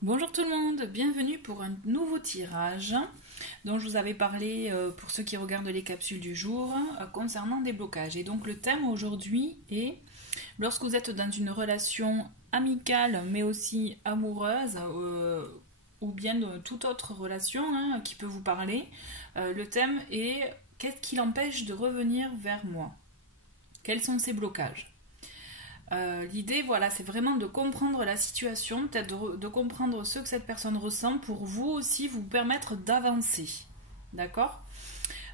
Bonjour tout le monde, bienvenue pour un nouveau tirage dont je vous avais parlé pour ceux qui regardent les capsules du jour concernant des blocages. Et donc le thème aujourd'hui est lorsque vous êtes dans une relation amicale mais aussi amoureuse ou bien de toute autre relation qui peut vous parler, le thème est qu'est-ce qui l'empêche de revenir vers moi? Quels sont ces blocages? L'idée, voilà, c'est vraiment de comprendre la situation, peut-être de comprendre ce que cette personne ressent pour vous aussi vous permettre d'avancer. D'accord?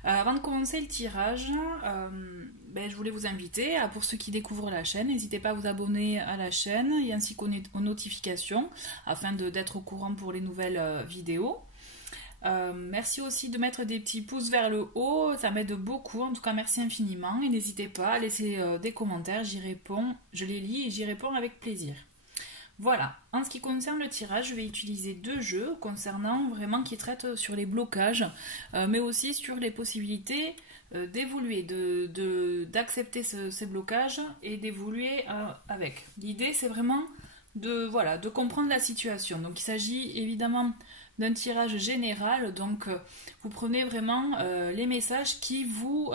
Avant de commencer le tirage, je voulais vous inviter, pour ceux qui découvrent la chaîne, n'hésitez pas à vous abonner à la chaîne et ainsi qu'aux notifications afin d'être au courant pour les nouvelles vidéos. Merci aussi de mettre des petits pouces vers le haut, ça m'aide beaucoup, en tout cas merci infiniment et n'hésitez pas à laisser des commentaires, j'y réponds, je les lis et j'y réponds avec plaisir. Voilà, en ce qui concerne le tirage, je vais utiliser deux jeux concernant vraiment qui traitent sur les blocages, mais aussi sur les possibilités d'évoluer, d'accepter ces blocages et d'évoluer avec. L'idée c'est vraiment de comprendre la situation. Donc il s'agit évidemment d'un tirage général, donc vous prenez vraiment les messages qui vous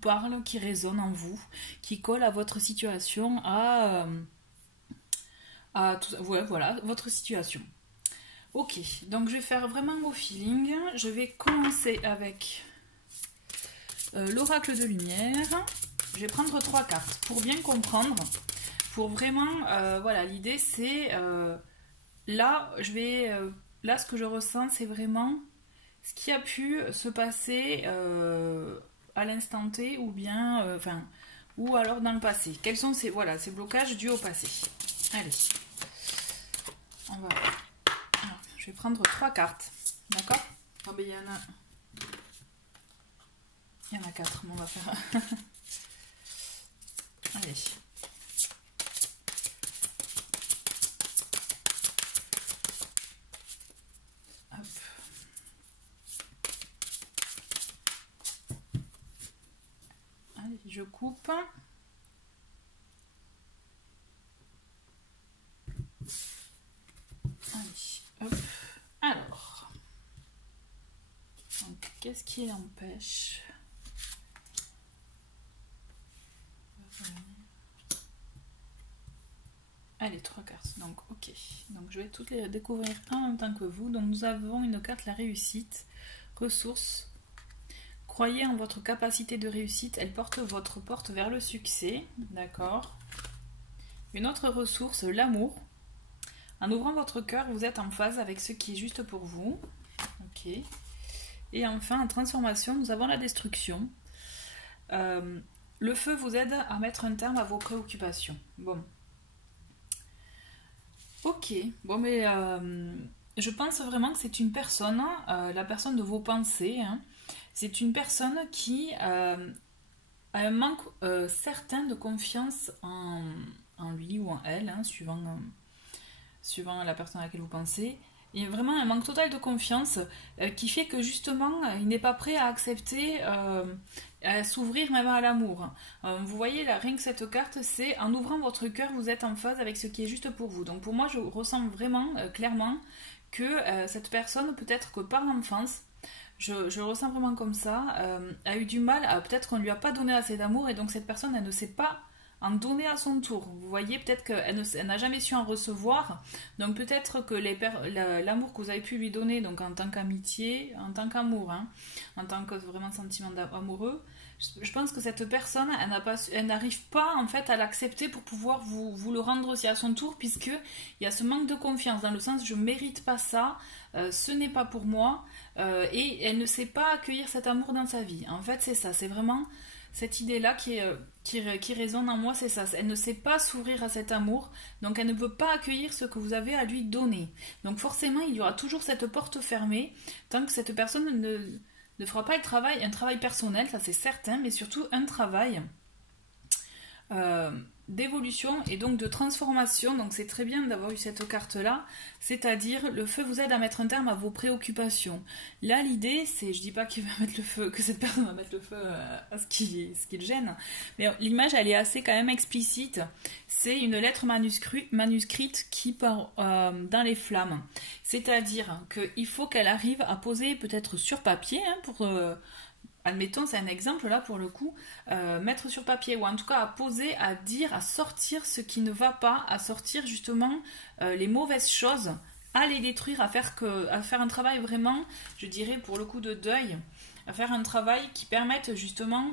parlent, qui résonnent en vous, qui collent à votre situation, voilà, votre situation. Ok, donc je vais faire vraiment au feeling. Je vais commencer avec l'oracle de lumière. Je vais prendre 3 cartes pour bien comprendre. Pour vraiment, voilà, l'idée c'est là, là, ce que je ressens, c'est vraiment ce qui a pu se passer à l'instant T ou bien, ou alors dans le passé. Quels sont ces blocages dus au passé? Allez, alors, je vais prendre 3 cartes, d'accord? Oh, ben, il y en a 4, mais on va faire. Allez. Hop. Allez, je coupe. Allez, hop. Alors, donc, qu'est-ce qui l'empêche? Allez, 3 cartes, donc ok. Donc je vais toutes les découvrir en même temps que vous. Donc nous avons une carte, la réussite, ressources. Croyez en votre capacité de réussite, elle porte votre porte vers le succès, d'accord. Une autre ressource, l'amour. En ouvrant votre cœur, vous êtes en phase avec ce qui est juste pour vous, ok. Et enfin, en transformation, nous avons la destruction. Le feu vous aide à mettre un terme à vos préoccupations. Bon. Ok, bon mais je pense vraiment que c'est une personne, la personne de vos pensées, hein. C'est une personne qui a un manque certain de confiance en lui ou en elle, hein, suivant la personne à laquelle vous pensez. Il y a vraiment un manque total de confiance qui fait que justement il n'est pas prêt à accepter, à s'ouvrir même à l'amour. Vous voyez là, rien que cette carte, c'est en ouvrant votre cœur, vous êtes en phase avec ce qui est juste pour vous. Donc pour moi, je ressens vraiment clairement que cette personne, peut-être que par l'enfance, je le ressens vraiment comme ça, a eu du mal, peut-être qu'on ne lui a pas donné assez d'amour et donc cette personne, elle ne sait pas en donner à son tour. Vous voyez, peut-être qu'elle n'a jamais su en recevoir. Donc peut-être que l'amour que vous avez pu lui donner, donc en tant qu'amitié, en tant qu'amour, hein, en tant que vraiment sentiment amoureux, je pense que cette personne, elle n'arrive pas en fait à l'accepter pour pouvoir vous le rendre aussi à son tour, puisque il y a ce manque de confiance dans le sens je mérite pas ça, ce n'est pas pour moi, et elle ne sait pas accueillir cet amour dans sa vie. En fait, c'est ça, c'est vraiment cette idée-là qui résonne en moi, c'est ça. Elle ne sait pas s'ouvrir à cet amour, donc elle ne peut pas accueillir ce que vous avez à lui donner. Donc forcément, il y aura toujours cette porte fermée tant que cette personne ne fera pas un travail personnel, ça c'est certain, mais surtout un travail d'évolution et donc de transformation. Donc c'est très bien d'avoir eu cette carte-là, c'est-à-dire le feu vous aide à mettre un terme à vos préoccupations. Là, l'idée, c'est, je dis pas qu'il va mettre le feu, que cette personne va mettre le feu à ce qui le gêne, mais l'image, elle est assez quand même explicite. C'est une lettre manuscrite qui part dans les flammes. C'est-à-dire qu'il faut qu'elle arrive à poser peut-être sur papier, hein, pour... admettons, c'est un exemple là pour le coup, mettre sur papier ou en tout cas à poser, à dire, à sortir ce qui ne va pas, à sortir justement les mauvaises choses, à les détruire, à faire un travail vraiment, je dirais pour le coup de deuil, à faire un travail qui permette justement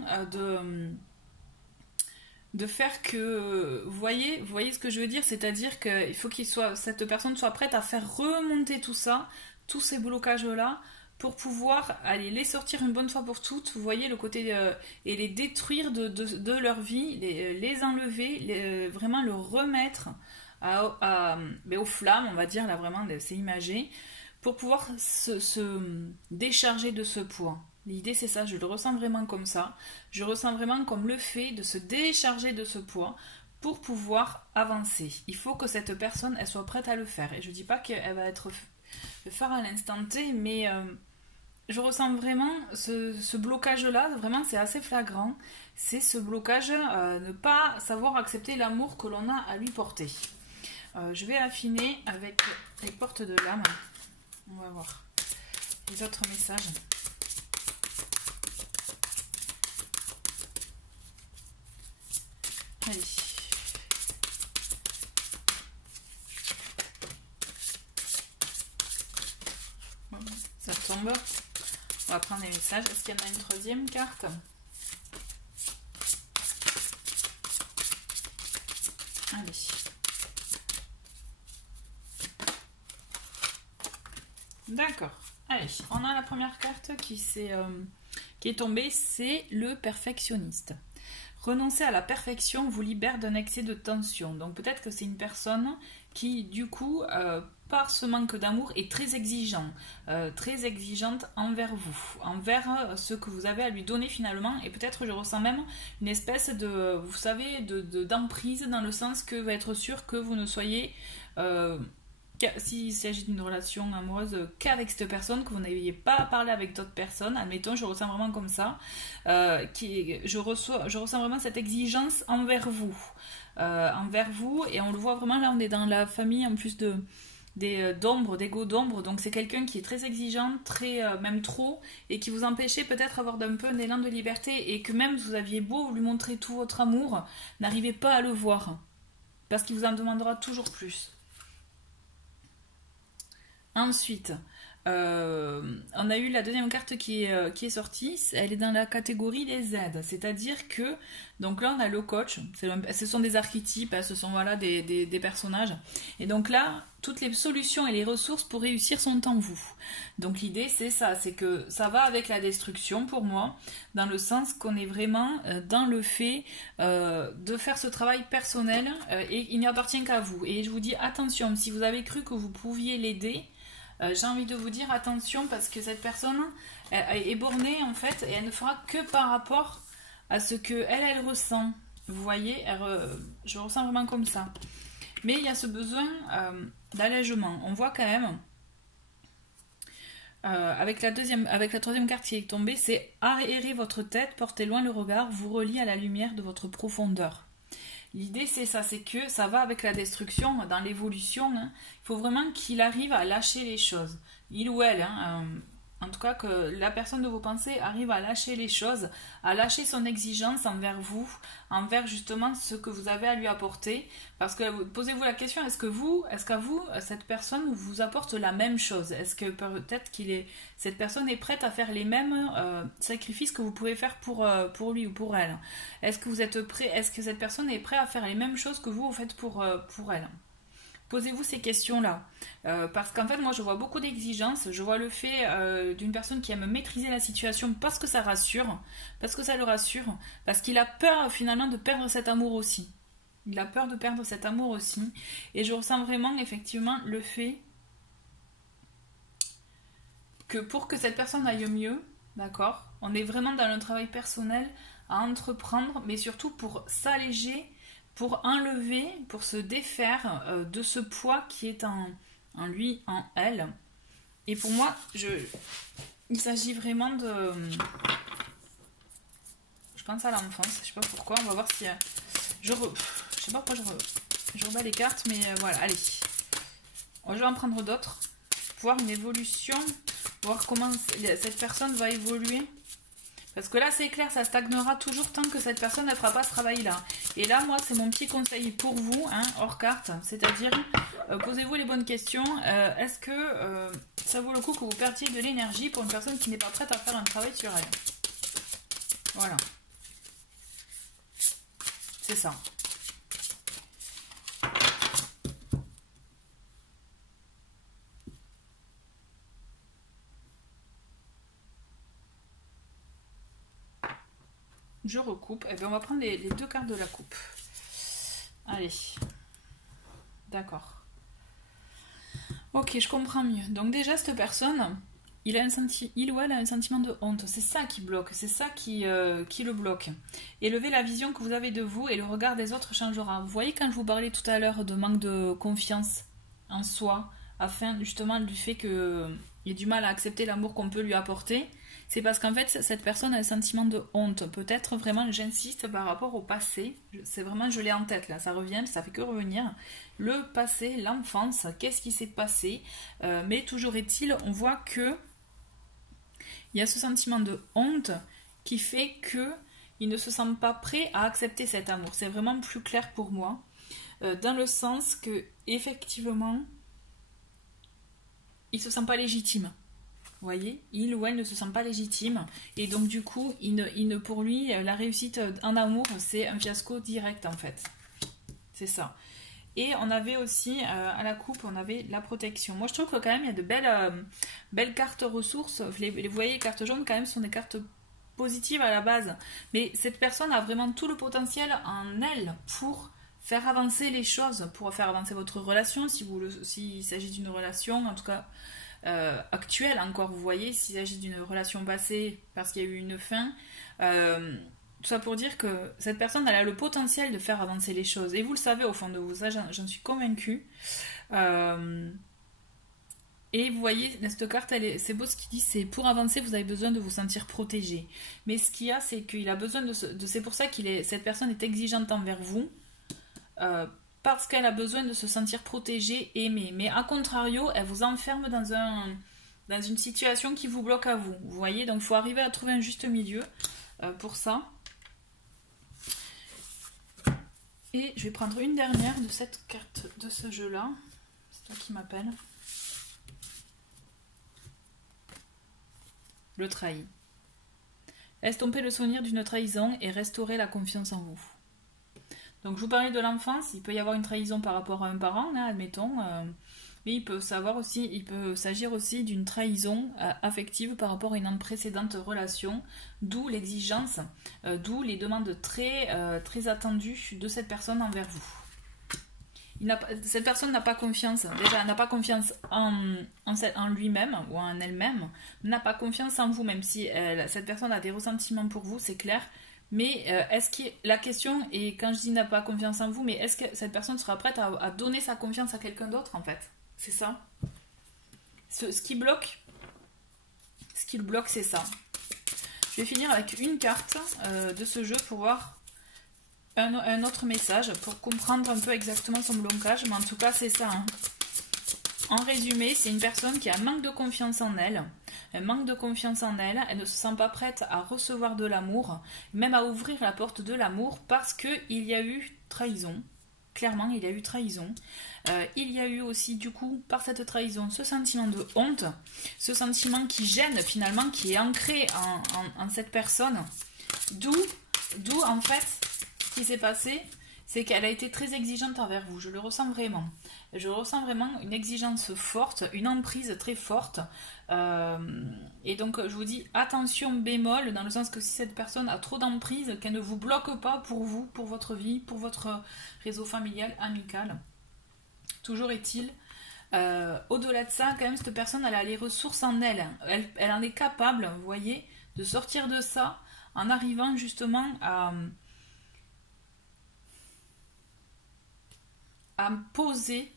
de faire que, vous voyez ce que je veux dire, c'est-à-dire qu'il faut cette personne soit prête à faire remonter tout ça, tous ces blocages-là, pour pouvoir aller les sortir une bonne fois pour toutes, vous voyez le côté, et les détruire de leur vie, les enlever, vraiment le remettre mais aux flammes, on va dire, là vraiment, c'est imagé, pour pouvoir se décharger de ce poids. L'idée c'est ça, je le ressens vraiment comme ça, je ressens vraiment comme le fait de se décharger de ce poids pour pouvoir avancer. Il faut que cette personne, elle soit prête à le faire, et je dis pas qu'elle va le faire à l'instant T, mais je ressens vraiment ce blocage-là, vraiment c'est assez flagrant, c'est ce blocage, ne pas savoir accepter l'amour que l'on a à lui porter. Je vais affiner avec les portes de l'âme, on va voir les autres messages. Allez. Ça tombe. On va prendre les messages. Est-ce qu'il y en a une troisième carte? Allez. D'accord. Allez, on a la première carte qui est tombée, c'est le perfectionniste. Renoncer à la perfection vous libère d'un excès de tension. Donc peut-être que c'est une personne qui, du coup, par ce manque d'amour, est très exigeante envers vous, envers ce que vous avez à lui donner finalement. Et peut-être je ressens même une espèce de, vous savez, d'emprise, dans le sens que va être sûr que vous ne soyez... s'il s'agit d'une relation amoureuse qu'avec cette personne, que vous n'ayez pas parlé avec d'autres personnes, admettons, je ressens vraiment comme ça, je ressens vraiment cette exigence envers vous, et on le voit vraiment, là on est dans la famille en plus d'ombre, d'égo d'ombre, donc c'est quelqu'un qui est très exigeant, très même trop, et qui vous empêchait peut-être d'avoir un peu un élan de liberté, et que même vous aviez beau lui montrer tout votre amour, n'arrivez pas à le voir, parce qu'il vous en demandera toujours plus. Ensuite, on a eu la deuxième carte qui est sortie, elle est dans la catégorie des aides, c'est-à-dire que, donc là on a le coach, ce sont des archétypes, ce sont voilà, des personnages, et donc là, toutes les solutions et les ressources pour réussir sont en vous. Donc l'idée c'est ça, c'est que ça va avec la destruction pour moi, dans le sens qu'on est vraiment dans le fait de faire ce travail personnel, et il n'y appartient qu'à vous. Et je vous dis attention, si vous avez cru que vous pouviez l'aider, j'ai envie de vous dire attention, parce que cette personne elle est bornée en fait, et elle ne fera que par rapport à ce que elle ressent. Vous voyez, je ressens vraiment comme ça. Mais il y a ce besoin d'allègement. On voit quand même avec la troisième carte qui est tombée, c'est aérer votre tête, portez loin le regard, vous relie à la lumière de votre profondeur. L'idée c'est ça, c'est que ça va avec la destruction, dans l'évolution, hein. Il faut vraiment qu'il arrive à lâcher les choses. Il ou elle, hein, en tout cas que la personne de vos pensées arrive à lâcher les choses, à lâcher son exigence envers vous, envers justement ce que vous avez à lui apporter. Parce que posez-vous la question, est-ce qu'à vous, cette personne vous apporte la même chose? Est-ce que peut-être cette personne est prête à faire les mêmes sacrifices que vous pouvez faire pour lui ou pour elle? Est-ce que vous êtes prêt? Est-ce que cette personne est prête à faire les mêmes choses que vous faites pour elle? Posez-vous ces questions-là, parce qu'en fait moi je vois beaucoup d'exigences, je vois le fait d'une personne qui aime maîtriser la situation parce que ça rassure, parce que ça le rassure, parce qu'il a peur finalement de perdre cet amour aussi. Il a peur de perdre cet amour aussi, et je ressens vraiment effectivement le fait que pour que cette personne aille mieux, d'accord, on est vraiment dans un travail personnel à entreprendre, mais surtout pour s'alléger, pour enlever, pour se défaire de ce poids qui est en lui, en elle. Et pour moi, il s'agit vraiment de... Je pense à l'enfance, je sais pas pourquoi, on va voir si... Je sais pas pourquoi je rebats les cartes, mais voilà, allez. Je vais en prendre d'autres, voir une évolution, voir comment cette personne va évoluer. Parce que là, c'est clair, ça stagnera toujours tant que cette personne ne fera pas ce travail-là. Et là, moi, c'est mon petit conseil pour vous, hein, hors carte. C'est-à-dire, posez-vous les bonnes questions. Est-ce que ça vaut le coup que vous perdiez de l'énergie pour une personne qui n'est pas prête à faire un travail sur elle? Voilà. C'est ça. Je recoupe. Et bien, on va prendre les deux cartes de la coupe. Allez. D'accord. Ok, je comprends mieux. Donc déjà, cette personne, il ou elle a un sentiment de honte. C'est ça qui bloque. C'est ça qui le bloque. Élevez la vision que vous avez de vous et le regard des autres changera. Vous voyez quand je vous parlais tout à l'heure de manque de confiance en soi, afin justement du fait qu'il ait du mal à accepter l'amour qu'on peut lui apporter, c'est parce qu'en fait, cette personne a un sentiment de honte. Peut-être vraiment, j'insiste par rapport au passé. C'est vraiment, je l'ai en tête là, ça revient, ça fait que revenir. Le passé, l'enfance, qu'est-ce qui s'est passé? Mais toujours est-il, on voit que il y a ce sentiment de honte qui fait que il ne se sent pas prêt à accepter cet amour. C'est vraiment plus clair pour moi, dans le sens que effectivement, il se sent pas légitime. Vous voyez, il ou elle ne se sent pas légitime et donc du coup, pour lui, la réussite en amour, c'est un fiasco direct en fait. C'est ça. Et on avait aussi, à la coupe, on avait la protection. Moi, je trouve que quand même, il y a de belles cartes ressources. Vous voyez, les cartes jaunes, quand même, sont des cartes positives à la base. Mais cette personne a vraiment tout le potentiel en elle pour faire avancer les choses, pour faire avancer votre relation, s'il s'agit d'une relation, en tout cas... actuelle encore, vous voyez, s'il s'agit d'une relation passée parce qu'il y a eu une fin, tout ça pour dire que cette personne elle a le potentiel de faire avancer les choses et vous le savez au fond de vous, ça j'en suis convaincue. Et vous voyez, cette carte, c'est beau ce qu'il dit, c'est pour avancer vous avez besoin de vous sentir protégé, mais ce qu'il y a c'est qu'il a besoin c'est pour ça cette personne est exigeante envers vous, parce qu'elle a besoin de se sentir protégée, aimée. Mais à contrario, elle vous enferme dans une situation qui vous bloque à vous. Vous voyez, donc il faut arriver à trouver un juste milieu pour ça. Et je vais prendre une dernière de cette carte de ce jeu-là. C'est toi qui m'appelle. Le trahi. Estomper le souvenir d'une trahison et restaurer la confiance en vous. Donc je vous parlais de l'enfance, il peut y avoir une trahison par rapport à un parent, là, admettons, mais il peut s'agir aussi d'une trahison affective par rapport à une précédente relation, d'où l'exigence, d'où les demandes très, très attendues de cette personne envers vous. Cette personne n'a pas confiance, déjà n'a pas confiance en lui-même ou en elle-même, n'a pas confiance en vous, même si cette personne a des ressentiments pour vous, c'est clair. Mais la question est, quand je dis n'a pas confiance en vous, mais est-ce que cette personne sera prête à donner sa confiance à quelqu'un d'autre en fait? C'est ça. Ce qui le bloque, c'est ça. Je vais finir avec une carte de ce jeu pour voir un autre message, pour comprendre un peu exactement son blocage, mais en tout cas c'est ça. Hein. En résumé, c'est une personne qui a un manque de confiance en elle. Elle manque de confiance en elle, elle ne se sent pas prête à recevoir de l'amour, même à ouvrir la porte de l'amour parce qu'il y a eu trahison. Clairement, il y a eu trahison. Il y a eu aussi, du coup, par cette trahison, ce sentiment de honte, ce sentiment qui gêne finalement, qui est ancré en cette personne. D'où, en fait, ce qui s'est passé, c'est qu'elle a été très exigeante envers vous. Je le ressens vraiment. Je ressens vraiment une exigence forte, une emprise très forte. Et donc, je vous dis, attention bémol, dans le sens que si cette personne a trop d'emprise, qu'elle ne vous bloque pas pour vous, pour votre vie, pour votre réseau familial, amical. Toujours est-il, au-delà de ça, quand même, cette personne, elle a les ressources en elle. Elle en est capable, vous voyez, de sortir de ça en arrivant justement à poser,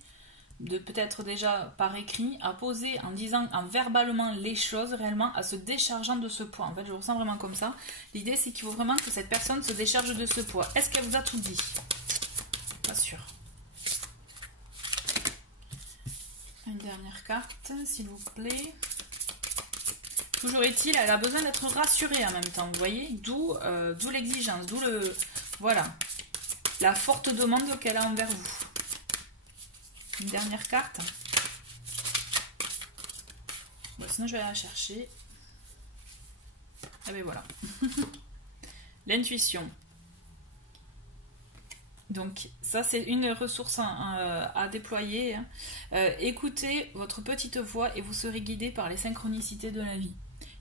de peut-être déjà par écrit, à poser en disant, en verbalement les choses réellement, à se déchargeant de ce poids. En fait, je le ressens vraiment comme ça. L'idée, c'est qu'il faut vraiment que cette personne se décharge de ce poids. Est-ce qu'elle vous a tout dit? Pas sûr. Une dernière carte, s'il vous plaît. Toujours est-il, elle a besoin d'être rassurée en même temps, vous voyez, d'où l'exigence, d'où le... Voilà, la forte demande qu'elle a envers vous. Une dernière carte. Bon, sinon je vais aller la chercher. Ah ben voilà. L'intuition. Donc ça c'est une ressource à déployer. Écoutez votre petite voix et vous serez guidé par les synchronicités de la vie.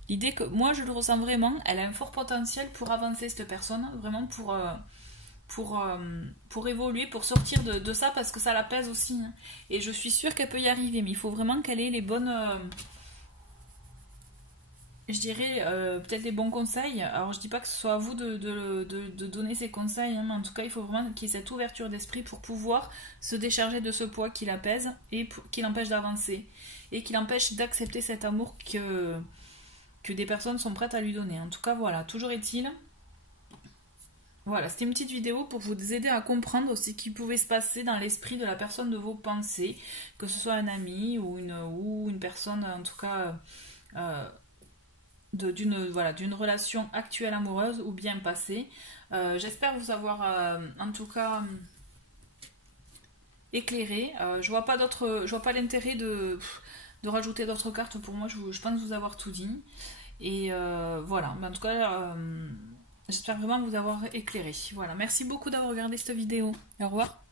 L'idée que moi je le ressens vraiment, elle a un fort potentiel pour avancer cette personne, vraiment pour évoluer, pour sortir de ça parce que ça la pèse aussi. Hein. Et je suis sûre qu'elle peut y arriver, mais il faut vraiment qu'elle ait les bonnes... je dirais peut-être les bons conseils. Alors je dis pas que ce soit à vous de donner ces conseils, hein, mais en tout cas il faut vraiment qu'il y ait cette ouverture d'esprit pour pouvoir se décharger de ce poids qui la pèse et qui l'empêche d'avancer et qui l'empêche d'accepter cet amour que des personnes sont prêtes à lui donner. En tout cas voilà, toujours est-il. Voilà, c'était une petite vidéo pour vous aider à comprendre ce qui pouvait se passer dans l'esprit de la personne de vos pensées, que ce soit un ami ou une personne en tout cas d'une relation actuelle amoureuse ou bien passée. J'espère vous avoir en tout cas éclairé. Je vois pas l'intérêt de rajouter d'autres cartes pour moi. Je pense vous avoir tout dit. Et voilà, mais en tout cas, j'espère vraiment vous avoir éclairé. Voilà, merci beaucoup d'avoir regardé cette vidéo. Au revoir.